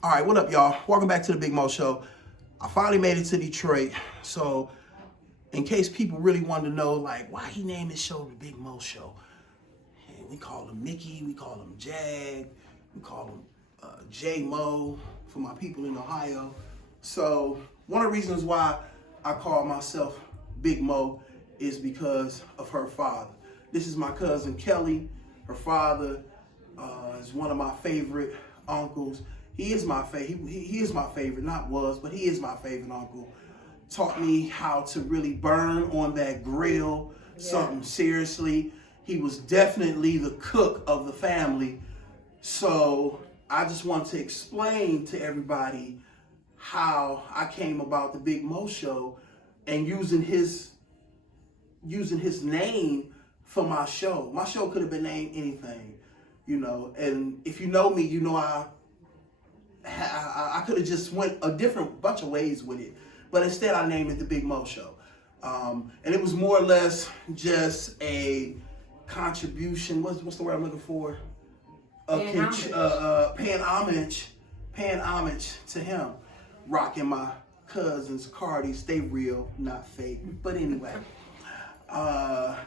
All right, what up, y'all? Welcome back to the Big Mo Show. I finally made it to Detroit. So, in case people really wanted to know, like, why he named his show the Big Mo Show. And we call him Mickey, we call him Jag, we call him J Mo for my people in Ohio. So, one of the reasons why I call myself Big Mo is because of her father. This is my cousin Kelly. Her father is one of my favorite uncles. He is my favorite. He is my favorite, not was, but he is my favorite uncle. Taught me how to really burn on that grill, something seriously. He was definitely the cook of the family. So I just want to explain to everybody how I came about the Big Mo Show and using his name for my show. My show could have been named anything, you know. And if you know me, you know I could have just went a different bunch of ways with it, but instead I named it the Big Mo Show, and it was more or less just a contribution. What's the word I'm looking for? Paying homage to him, rocking my cousins Cardi's. They real, not fake. But anyway,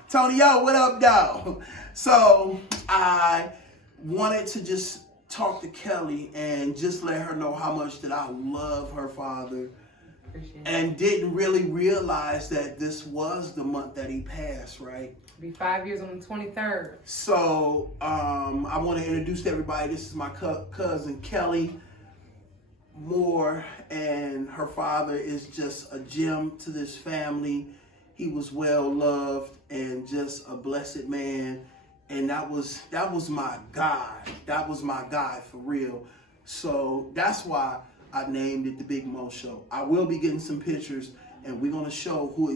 Tony, yo, what up, dog? So I wanted to just talk to Kelly and just let her know how much that I love her father. And didn't really realize that this was the month that he passed, right? It'll be 5 years on the 23rd. So I want to introduce to everybody. This is my cousin Kelly Moore, and her father is just a gem to this family. He was well loved and just a blessed man. And that was my guy. That was my guy for real. So that's why I named it the Big Mo Show. I will be getting some pictures, and we're gonna show who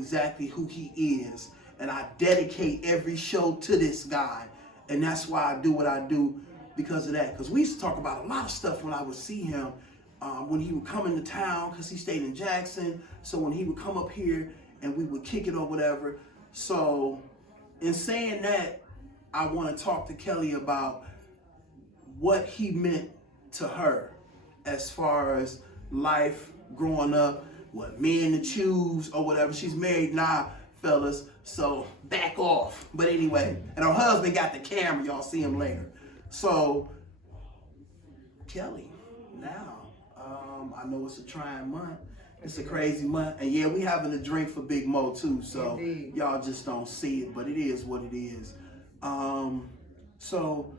he is. And I dedicate every show to this guy. And that's why I do what I do, because of that. Because we used to talk about a lot of stuff when I would see him, when he would come into town, because he stayed in Jackson. So when he would come up here and we would kick it or whatever. So in saying that, I want to talk to Kelly about what he meant to her as far as life growing up, what men to choose or whatever. She's married now, fellas, so back off. But anyway, and her husband got the camera. Y'all see him later. So, Kelly, now, I know it's a trying month. It's a crazy month. And yeah, we having a drink for Big Mo too, so y'all just don't see it, but it is what it is. So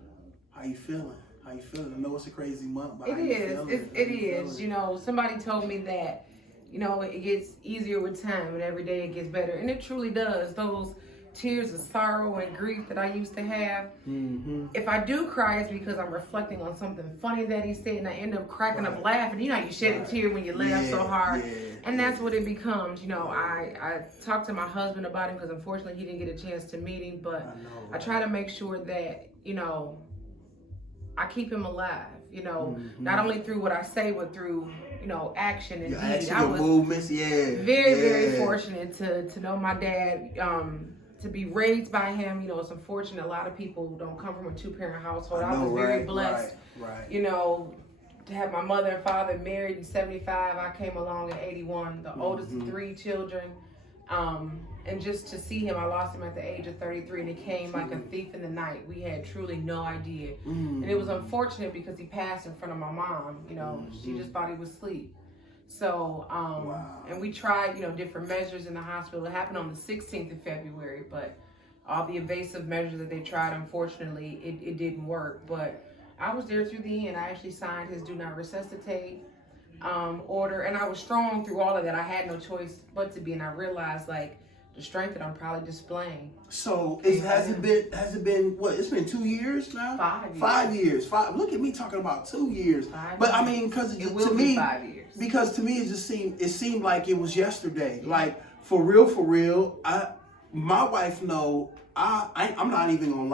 how you feeling? How you feeling? I know it's a crazy month, but it is. You know, somebody told me that, you know, it gets easier with time and every day it gets better. And it truly does. Those tears of sorrow and grief that I used to have. Mm-hmm. If I do cry, it's because I'm reflecting on something funny that he said and I end up cracking up laughing. You know, you shed a tear when you laugh so hard. And that's what it becomes. You know, I talked to my husband about him because unfortunately he didn't get a chance to meet him, but I try to make sure that, you know, I keep him alive, you know, not only through what I say, but through, you know, action and deed. I was movements, very fortunate to know my dad, to be raised by him. You know, it's unfortunate a lot of people don't come from a two-parent household. I was very blessed, you know, to have my mother and father married in 75. I came along in 81, the oldest of 3 children. And just to see him, I lost him at the age of 33, and he came like a thief in the night. We had truly no idea. And it was unfortunate because he passed in front of my mom. You know, she just thought he was asleep. So, and we tried, you know, different measures in the hospital. It happened on the 16th of February, but all the invasive measures that they tried, unfortunately, it didn't work. But I was there through the end. I actually signed his do not resuscitate order, and I was strong through all of that. I had no choice but to be, and I realized, like, the strength that I'm probably displaying. So has it been what? It's been 2 years now. 5 years. 5 years. Look at me talking about 2 years. But I mean, because to me, 5 years. Because to me, it seemed like it was yesterday. Like for real. My wife know. I'm not even gonna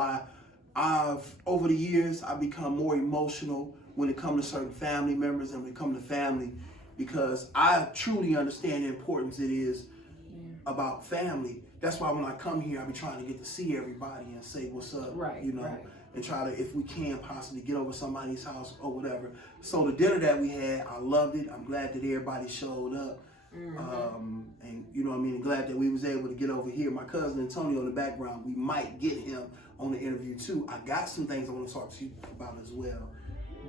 lie. Over the years, I've become more emotional when it comes to certain family members and when it comes to family, because I truly understand the importance it is about family. That's why when I come here, I be trying to get to see everybody and say what's up. Right. You know, and try to, if we can, possibly get over somebody's house or whatever. So the dinner that we had, I loved it. I'm glad that everybody showed up. And you know what I mean, glad that we was able to get over here. My cousin Antonio in the background, we might get him on the interview too. I got some things I want to talk to you about as well.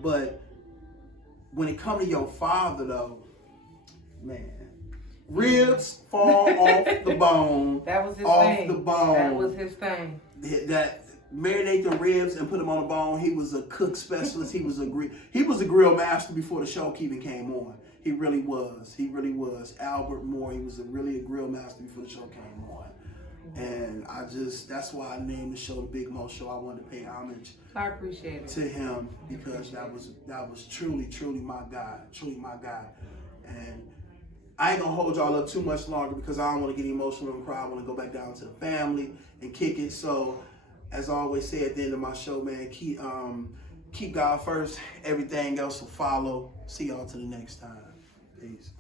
But when it comes to your father though, man, ribs fall off the bone. That was his off thing. The bone. That was his thing. That marinate the ribs and put them on the bone. He was a cook specialist. He was a grill master before the show even came on. He really was. He really was. Albert Moore. He was really a grill master before the show came on. And that's why I named the show the Big Mo Show. I wanted to pay homage. I appreciate it. To him, because that was truly my guy. Truly my guy. And I ain't gonna hold y'all up too much longer because I don't want to get emotional and cry. I want to go back down to the family and kick it. So, as I always say at the end of my show, man, keep God first. Everything else will follow. See y'all till the next time. Peace.